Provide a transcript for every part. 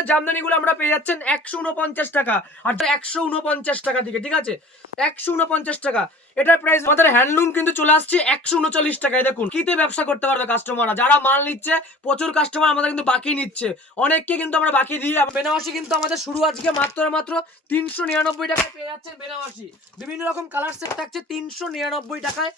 ধরনের জামদানিগুলো আমরা পেয়ে যাচ্ছেন একশো উনপঞ্চাশ টাকা। আর একশো উনপঞ্চাশ টাকা থেকে ঠিক আছে? একশো উনপঞ্চাশ টাকা। এটার প্রাইস আমাদের হ্যান্ডলুম কিন্তু চলে আসছে একশো উনচল্লিশ টাকায়। দেখুন, কিতে ব্যবসা করতে পারবে কাস্টমাররা যারা মাল নিচ্ছে, প্রচুর কাস্টমার আমাদের কিন্তু বাকি নিচ্ছে। অনেককে কিন্তু আমরা বাকি দিই বেনারসি কিন্তু আমাদের শুরু আজকে মাত্র মাত্র তিনশো নিরানব্বই টাকায় পেয়ে যাচ্ছেন বেনারসি। বিভিন্ন রকম কালার সেট থাকছে তিনশো নিরানব্বই টাকায়।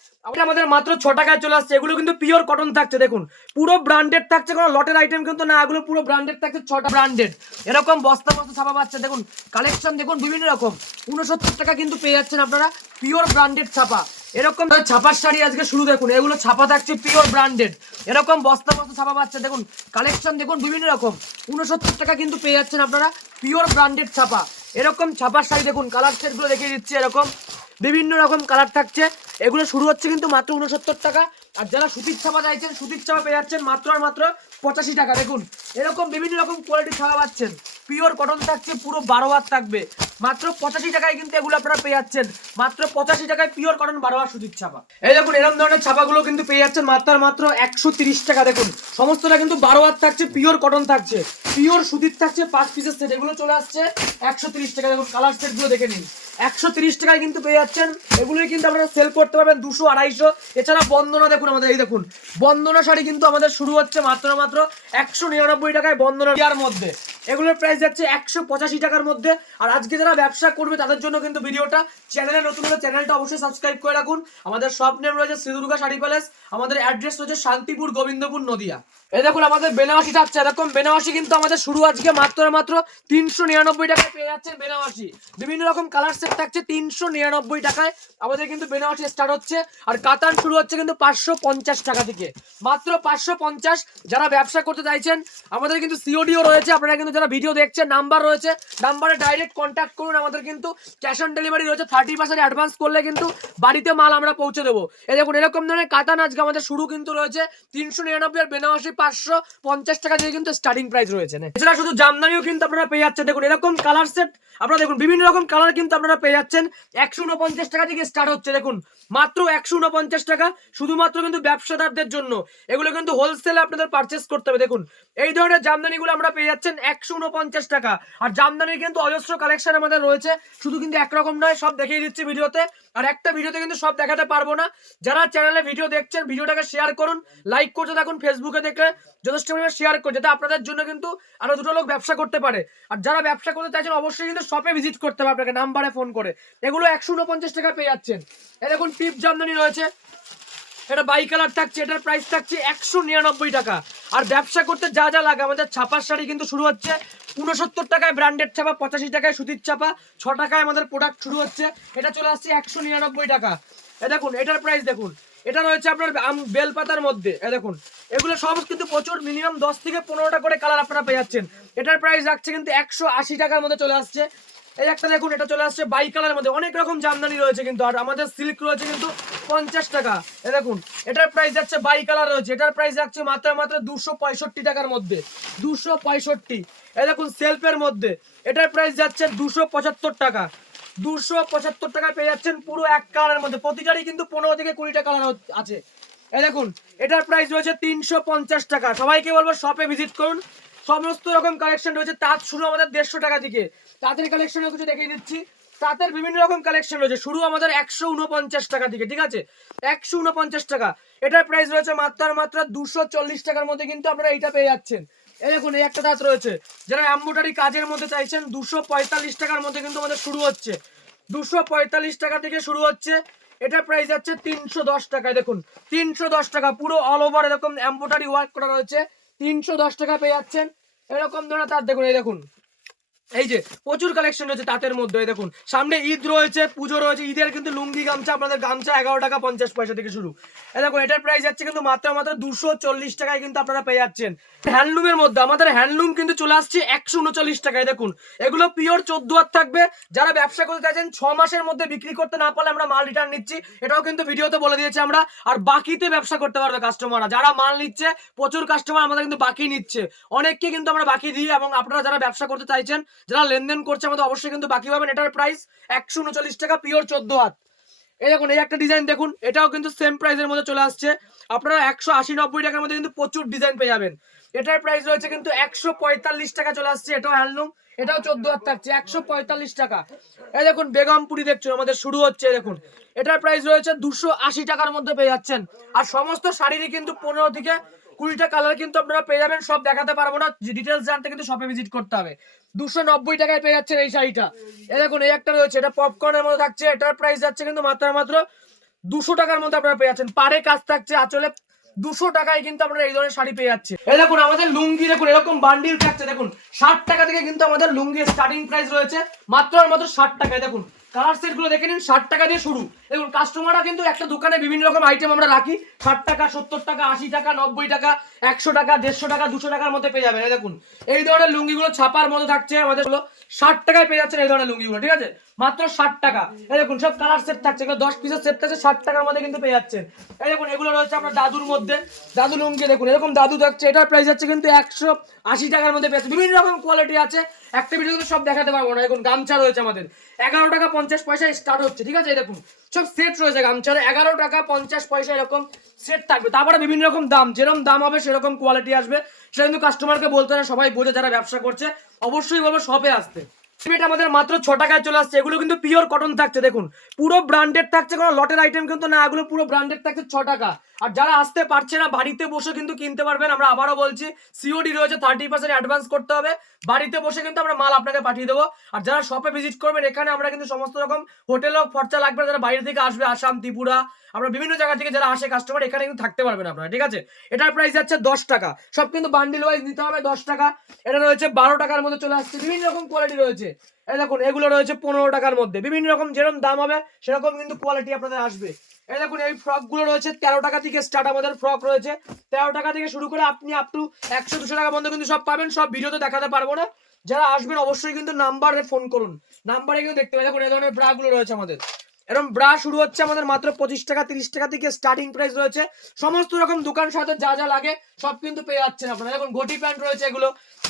আমাদের মাত্র ছ টাকায় চলে আসছে। এগুলো কিন্তু পিওর কটন থাকছে, দেখুন। পুরো ব্র্যান্ডেড থাকছে, কোনো লটের আইটেম কিন্তু না। এগুলো পুরো ব্র্যান্ডেড থাকছে ছটা ব্র্যান্ডেড এরকম বস্তা বস্তা ছাপা পাচ্ছে, দেখুন। কালেকশন দেখুন, বিভিন্ন রকম। উনসত্তর টাকা কিন্তু পেয়ে যাচ্ছেন আপনারা। পিওর ব্র্যান্ডেড ছাপা। এরকম ছাপার শাড়ি আজকে শুরু দেখুন, এগুলো ছাপা থাকছে পিওর ব্র্যান্ডেড এরকম বস্তা বস্তা ছাপা পাচ্ছে, দেখুন কালেকশন দেখুন, বিভিন্ন রকম। উনসত্তর টাকা কিন্তু পেয়ে যাচ্ছেন আপনারা পিওর ব্র্যান্ডেড ছাপা। এরকম ছাপার শাড়ি দেখুন কালার সেটগুলো দেখিয়ে দিচ্ছি, এরকম। বিভিন্ন রকম কালার থাকছে। এগুলো শুরু হচ্ছে কিন্তু মাত্র উনসত্তর টাকা। আর যারা সুতির ছাপা চাইছেন, সুতির ছাপা পেয়ে যাচ্ছেন মাত্র আর মাত্র পঁচাশি টাকা। দেখুন, এরকম বিভিন্ন রকম কোয়ালিটি ছাপা পাচ্ছেন। পিওর কটন থাকছে, পুরো বারো হাত থাকবে। মাত্র পঁচাশি টাকায় কিন্তু এগুলো আপনারা পেয়ে যাচ্ছেন। মাত্র পঁচাশি টাকায় পিওর কটন বারো হাত সুতির ছাপা। এই দেখুন এরকম ধরনের ছাপাগুলো কিন্তু পেয়ে যাচ্ছেন মাত্র মাত্র একশো তিরিশ টাকা। দেখুন, সমস্তটা কিন্তু বারো হাত থাকছে পিওর কটন থাকছে। পিওর সুতির থাকছে, পাঁচ পিসের সেট এগুলো চলে আসছে একশো তিরিশ টাকা দেখুন কালার সেটগুলো দেখে নিন। একশো তিরিশ টাকায় কিন্তু পেয়ে যাচ্ছেন। এগুলোই কিন্তু আপনারা সেল করতে পারবেন দুশো আড়াইশো। এছাড়া বন্দনা দেখুন আমাদের, এই দেখুন, বন্দনা শাড়ি কিন্তু আমাদের শুরু হচ্ছে মাত্র মাত্র একশো নিরানব্বই টাকায় বন্দনা মধ্যে, এগুলোর প্রাইস যাচ্ছে একশো পঁচাশি টাকার মধ্যে। আর আজকে যারা ব্যবসা করবে তাদের জন্য কিন্তু ভিডিওটা, চ্যানেলে নতুন হলে চ্যানেলটা অবশ্যই সাবস্ক্রাইব করে রাখুন। আমাদের সব নেম রয়েছে শ্রীদুর্গা শাড়ি প্যালেস আমাদের অ্যাড্রেস রয়েছে শান্তিপুর গোবিন্দপুর নদিয়া। এই দেখুন, আমাদের বেনারসি থাকছে এরকম বেনারসি কিন্তু আমাদের শুরু আজকে মাত্র মাত্র তিনশো নিরানব্বই টাকায় পেয়ে যাচ্ছেন বেনারসি। বিভিন্ন রকম কালার সেট থাকছে তিনশো নিরানব্বই টাকায়। আমাদের কিন্তু বেনারসি স্টার্ট হচ্ছে আর কাতান শুরু হচ্ছে কিন্তু পাঁচশো পঞ্চাশ টাকা থেকে। মাত্র পাঁচশো পঞ্চাশ যারা ব্যবসা করতে চাইছেন, আমাদের কিন্তু সিওডিও রয়েছে। আপনারা কিন্তু যারা ভিডিও দেখছেন নাম্বার রয়েছে। নাম্বারে ডাইরেক্ট কন্ট্যাক্ট করুন, আমাদের কিন্তু ক্যাশ অন ডেলিভারি রয়েছে। থার্টি পার্সেন্ট অ্যাডভান্স করলে কিন্তু বাড়িতে মাল আমরা পৌঁছে দেবো। এই দেখুন, এরকম ধরনের কাতান আজকে আমাদের শুরু কিন্তু রয়েছে তিনশো নিরানব্বই আর বেনারসি পাঁচশো পঞ্চাশ টাকা দিয়ে কিন্তু স্টার্টিং প্রাইস রয়েছে। এছাড়া শুধু জামদানিও কিন্তু আপনারা পেয়ে যাচ্ছেন। দেখুন, এরকম কালার সেট আপনারা দেখুন, বিভিন্ন রকম কালার কিন্তু আপনারা পেয়ে যাচ্ছেন। একশো উনপঞ্চাশ টাকা থেকে স্টার্ট হচ্ছে, দেখুন। মাত্র একশো উনপঞ্চাশ টাকা শুধুমাত্র কিন্তু ব্যবসাদারদের জন্য। এগুলো কিন্তু হোলসেলে আপনাদের পারচেস করতে হবে। দেখুন, এই ধরনের জামদানিগুলো আমরা পেয়ে যাচ্ছেন একশো উনপঞ্চাশ টাকা। আর জামদানির কিন্তু অজস্র কালেকশন আমাদের রয়েছে। শুধু কিন্তু একরকম নয়, সব দেখিয়ে দিচ্ছি ভিডিওতে। আর একটা ভিডিওতে কিন্তু সব দেখাতে পারব না। যারা চ্যানেলে ভিডিও দেখছেন, ভিডিওটাকে শেয়ার করুন লাইক করতে থাকুন ফেসবুকে দেখলে যথেষ্ট পরিমাণে শেয়ার করুন, যাতে আপনাদের জন্য কিন্তু আরও দুটো লোক ব্যবসা করতে পারে। আর যারা ব্যবসা করতে চাইছেন, অবশ্যই কিন্তু শপে ভিজিট করতে হবে আপনাকে নাম্বারে ফোন করে। এগুলো একশো উনপঞ্চাশ টাকা পেয়ে যাচ্ছেন। এ দেখুন পিপ জামদানি রয়েছে। এটা বাই কালার থাকছে, এটার প্রাইস থাকছে একশো নিরানব্বই টাকা। আর ব্যবসা করতে যা যা লাগে, আমাদের ছাপার শাড়ি কিন্তু শুরু হচ্ছে উনসত্তর টাকায় ব্র্যান্ডেড ছাপা, পঁচাশি টাকায় সুতির ছাপা, ছ টাকায় আমাদের প্রোডাক্ট শুরু হচ্ছে। এটা চলে আসছে একশো নিরানব্বই টাকা। এ দেখুন, এটার প্রাইস দেখুন। এটা রয়েছে আপনার বেলপাতার মধ্যে। এ দেখুন, এগুলো সব কিন্তু প্রচুর মিনিমাম দশ থেকে পনেরোটা করে কালার আপনারা পেয়ে যাচ্ছেন। এটার প্রাইস রাখছে কিন্তু একশো আশি টাকার মধ্যে চলে আসছে। এই একটা দেখুন, এটা চলে আসছে বাই কালারের মধ্যে। অনেক রকম জামদানি রয়েছে কিন্তু, আর আমাদের সিল্ক রয়েছে কিন্তু পঞ্চাশ টাকা। এ দেখুন, এটার প্রাইস যাচ্ছে বাই কালার রয়েছে। এটার প্রাইস যাচ্ছে মাত্র মাত্র দুশো পঁয়ষট্টি টাকার মধ্যে। দুশো পঁয়ষট্টি। এই দেখুন সেলফের মধ্যে। এটার প্রাইস যাচ্ছে দুশো পঁচাত্তর টাকা। দুশো পঁচাত্তর টাকা পেয়ে যাচ্ছেন পুরো এক কালারের মধ্যে। প্রতিটারই কিন্তু পনেরো থেকে কুড়িটা কালার আছে। এই দেখুন, এটার প্রাইস রয়েছে তিনশো পঞ্চাশ টাকা। সবাইকে বলব শপে ভিজিট করুন। সমস্ত রকম কালেকশন রয়েছে। তাঁত শুরু আমাদের দেড়শো টাকা থেকে। তাঁতের কালেকশনের কিছু দেখিয়ে দিচ্ছি। তাঁতের বিভিন্ন রকম কালেকশন রয়েছে। শুরু আমাদের একশো উনপঞ্চাশ টাকা থেকে, ঠিক আছে? একশো উনপঞ্চাশ টাকা। এটার প্রাইস রয়েছে মাত্র আর মাত্র দুশো চল্লিশ টাকার মধ্যে কিন্তু আপনারা এইটা পেয়ে যাচ্ছেন। এই দেখুন, এই একটা তাঁত রয়েছে। যারা এম্বোটারি কাজের মধ্যে চাইছেন, দুশো পঁয়তাল্লিশ টাকার মধ্যে কিন্তু আমাদের শুরু হচ্ছে। দুশো পঁয়তাল্লিশ টাকা থেকে শুরু হচ্ছে। এটা প্রাইস যাচ্ছে তিনশো দশ টাকায়। দেখুন, তিনশো দশ টাকা। পুরো অল ওভার এরকম এম্বোটারি ওয়ার্ক করা রয়েছে। তিনশো দশ টাকা পেয়ে যাচ্ছেন। এরকম ধরনের তার দেখুন এই দেখুন। এই যে, প্রচুর কালেকশন রয়েছে তাঁতের মধ্যে দেখুন। সামনে ঈদ রয়েছে, পুজো রয়েছে, ঈদের কিন্তু লুঙ্গি গামছা, আপনাদের গামছা এগারো টাকা, পঞ্চাশ পয়সা থেকে শুরু। দেখুন, এটার প্রাইস যাচ্ছে কিন্তু মাত্র মাত্র দুশো চল্লিশ টাকায় কিন্তু আপনারা পেয়ে যাচ্ছেন। হ্যান্ডলুমের মধ্যে, আমাদের হ্যান্ডলুম কিন্তু চলে আসছে একশো উনচল্লিশ টাকায়, দেখুন। এগুলো পিওর চোদ্দ হাত থাকবে। যারা ব্যবসা করতে চাইছেন, ছ মাসের মধ্যে বিক্রি করতে না পারলে আমরা মাল রিটার্ন নিচ্ছি। এটাও কিন্তু ভিডিওতে বলে দিয়েছি আমরা। আর বাকিতে ব্যবসা করতে পারবে কাস্টমাররা যারা মাল নিচ্ছে, প্রচুর কাস্টমার আমাদের কিন্তু বাকি নিচ্ছে। অনেককে কিন্তু আমরা বাকি দিই এবং আপনারা যারা ব্যবসা করতে চাইছেন যারা লেনদেন করছে আমাদের অবশ্যই কিন্তু বাকি পাবেন। এটার প্রাইস একশো উনচল্লিশ টাকা পিওর চোদ্দ হাত। এই দেখুন, এই একটা ডিজাইন দেখুন, এটাও কিন্তু সেম প্রাইসের মধ্যে চলে আসছে। আপনারা একশো আশি নব্বই টাকার মধ্যে কিন্তু প্রচুর ডিজাইন পেয়ে যাবেন। এটার প্রাইস রয়েছে কিন্তু একশো পঁয়তাল্লিশ টাকা চলে আসছে, এটাও হ্যান্ডলুম এটাও চোদ্দ হাজার থাকছে, একশো পঁয়তাল্লিশ টাকা। এই দেখুন, বেগমপুরি দেখছ আমাদের শুরু হচ্ছে দেখুন। এটার প্রাইস রয়েছে দুশো আশি টাকার মধ্যে পেয়ে যাচ্ছেন। আর সমস্ত শাড়িরই কিন্তু পনেরো থেকে কুড়িটা কালার কিন্তু আপনারা পেয়ে যাবেন, সব দেখাতে পারব না ডিটেলস জানতে কিন্তু শপে ভিজিট করতে হবে। দুশো নব্বই টাকায় পেয়ে যাচ্ছেন এই শাড়িটা। এ দেখুন, এই একটা রয়েছে, এটা পপকর্নের মধ্যে থাকছে, এটার প্রাইস যাচ্ছে কিন্তু মাত্র মাত্র দুশো টাকার মধ্যে আপনারা পেয়ে যাচ্ছেন। পারে কাজ থাকছে আচলে দুশো টাকায় কিন্তু আপনারা এই ধরনের শাড়ি পেয়ে যাচ্ছে এই দেখুন, আমাদের লুঙ্গি দেখুন, এরকম বান্ডিল থাকছে, দেখুন। ষাট টাকা থেকে কিন্তু আমাদের লুঙ্গির স্টার্টিং প্রাইস রয়েছে, মাত্র মাত্র ষাট টাকায়, দেখুন। কালার সেটগুলো দেখে নিন, ষাট টাকা দিয়ে শুরু। দেখুন কাস্টমাররা কিন্তু একটা দোকানে বিভিন্ন রকম আইটেম আমরা রাখি। ষাট টাকা, সত্তর টাকা, আশি টাকা, নব্বই টাকা, একশো টাকা, দেড়শো টাকা, দুশো টাকার মধ্যে পেয়ে যাবেন। দেখুন, এই ধরনের লুঙ্গিগুলো ছাপার মধ্যে থাকছে আমাদের হলো। ষাট টাকায় পেয়ে যাচ্ছেন এই ধরনের লুঙ্গিগুলো, ঠিক আছে? মাত্র ষাট টাকা। এই দেখুন, সব কালার সেট থাকছে। এগুলো দশ পিসের সেট থাকছে, ষাট টাকার মধ্যে কিন্তু পেয়ে যাচ্ছেন। এই দেখুন, এগুলো রয়েছে আপনার দাদুর মধ্যে। দাদু লুঙ্গি, দেখুন, এরকম দাদু থাকছে। এটার প্রাইস হচ্ছে কিন্তু একশো আশি টাকার মধ্যে পেয়ে যাচ্ছে বিভিন্ন রকম কোয়ালিটি আছে। একটা ভিডিও কিন্তু সব দেখাতে পারব না। এখন গামছা রয়েছে আমাদের। এগারো টাকা পঞ্চাশ পয়সা স্টার্ট হচ্ছে, ঠিক আছে? এরকম সব সেট রয়েছে গামছার। এগারো টাকা পঞ্চাশ পয়সা এরকম সেট থাকবে। তারপরে বিভিন্ন রকম দাম যেরকম দাম হবে সেরকম কোয়ালিটি আসবে। সেটা কিন্তু কাস্টমারকে বলতে না সবাই বোঝে যারা ব্যবসা করছে। অবশ্যই বলব শপে আসতে। এটা আমাদের মাত্র ছ টাকায় চলে আসছে। এগুলো কিন্তু পিওর কটন থাকছে, দেখুন। পুরো ব্র্যান্ডেড থাকছে, কোনো লটের আইটেম কিন্তু না, এগুলো পুরো ব্র্যান্ডেড থাকছে ছ টাকা। আর যারা আসতে পারছে না, বাড়িতে বসে কিন্তু কিনতে পারবেন। আমরা আবারও বলছি সিওডি রয়েছে থার্টি পার্সেন্ট অ্যাডভান্স করতে হবে। বাড়িতে বসে কিন্তু আমরা মাল আপনাকে পাঠিয়ে দেবো। আর যারা শপে ভিজিট করবেন, এখানে আমরা কিন্তু সমস্ত রকম হোটেল হোক খরচা লাগবে যারা বাইরে থেকে আসবে, আসাম, ত্রিপুরা, আমরা বিভিন্ন জায়গা থেকে যারা আসে কাস্টমার এখানে কিন্তু থাকতে পারবেন আপনারা, ঠিক আছে? এটার প্রাইস যাচ্ছে দশ টাকা। সব কিন্তু বান্ডিল ওয়াইজ নিতে হবে দশ টাকা। এটা রয়েছে বারো টাকার মধ্যে চলে আসছে। বিভিন্ন রকম কোয়ালিটি রয়েছে। এই দেখুন, এগুলো রয়েছে পনেরো টাকার মধ্যে। বিভিন্ন রকম যেরকম দাম হবে, সেরকম কিন্তু কোয়ালিটি আপনাদের আসবে। এই দেখুন, এই ফ্রকগুলো রয়েছে, তেরো টাকা থেকে স্টার্ট আমাদের ফ্রক রয়েছে। তেরো টাকা থেকে শুরু করে আপনি আপ টু একশো, দুশো টাকা পর্যন্ত কিন্তু সব পাবেন, সব ভিডিওতে দেখাতে পারব না। যারা আসবেন, অবশ্যই কিন্তু নাম্বারে ফোন করুন। নাম্বারে কিন্তু দেখতে পাবেন। দেখুন, এই ধরনের ব্রাগুলো রয়েছে আমাদের। এরকম ব্রা শুরু হচ্ছে আমাদের মাত্র পঁচিশ টাকা, তিরিশ টাকা থেকে স্টার্টিং প্রাইস রয়েছে। সমস্ত রকম দোকান সাথে যা যা লাগে, সব কিন্তু পেয়ে যাচ্ছেন আপনারা। দেখুন, ঘটি প্যান্ট রয়েছে এগুলো।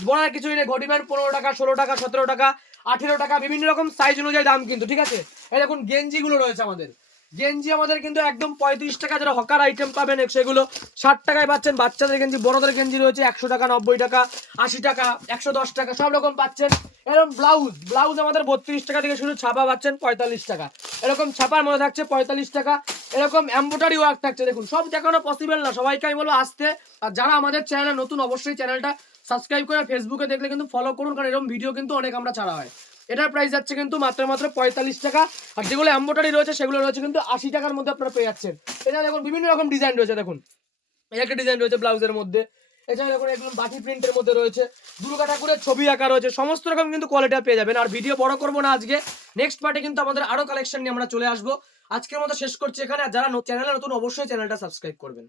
বলার কিছুই নেই, ঘটি প্যান্ট পনেরো টাকা, ষোলো টাকা, সতেরো টাকা, আঠেরো টাকা, বিভিন্ন রকম সাইজ অনুযায়ী দাম কিন্তু, ঠিক আছে? এই দেখুন গেঞ্জি গুলো রয়েছে আমাদের। গেঞ্জি আমাদের কিন্তু একদম পঁয়ত্রিশ টাকা, যারা হকার আইটেম পাবেন সেগুলো ষাট টাকায় পাচ্ছেন। বাচ্চাদের গেঞ্জি, বড়দের গেঞ্জি রয়েছে একশো টাকা, নব্বই টাকা, আশি টাকা, একশো দশ টাকা, সব রকম পাচ্ছেন। এরকম ব্লাউজ ব্লাউজ আমাদের বত্রিশ টাকা থেকে শুরু, ছাপা পাচ্ছেন পঁয়তাল্লিশ টাকা। এরকম ছাপার মধ্যে থাকছে পঁয়তাল্লিশ টাকা, এরকম এম্বোটারি ওয়ার্ক থাকছে, দেখুন, সব দেখানো পসিবল না, সবাইকে আমি বলব আসতে, আর যারা আমাদের চ্যানেলে নতুন, অবশ্যই চ্যানেলটা সাবস্ক্রাইব করে ফেসবুকে দেখলে কিন্তু ফলো করুন, কারণ এরকম ভিডিও কিন্তু অনেক আমরা ছাড়া হয়। এটার প্রাইস যাচ্ছে কিন্তু মাত্র মাত্র পঁয়তাল্লিশ টাকা, আর যেগুলো এম্বোটারি রয়েছে, সেগুলো রয়েছে কিন্তু আশি টাকার মধ্যে আপনারা পেয়ে যাচ্ছেন। এটা দেখুন, বিভিন্ন রকম ডিজাইন রয়েছে, দেখুন। একটা ডিজাইন রয়েছে ব্লাউজের মধ্যে। এছাড়া মধ্যে রয়েছে। দুর্গা ঠাকুরের ছবি আঁকা রয়েছে, সমস্ত রকম কিন্তু কোয়ালিটি পেয়ে যাবেন। আর ভিডিও বড় করব না আজকে। নেক্সট কিন্তু আমাদের কালেকশন নিয়ে আমরা চলে আসব। আজকের মতো শেষ করছি এখানে। যারা চ্যানেলে নতুন, অবশ্যই চ্যানেলটা সাবস্ক্রাইব করবেন।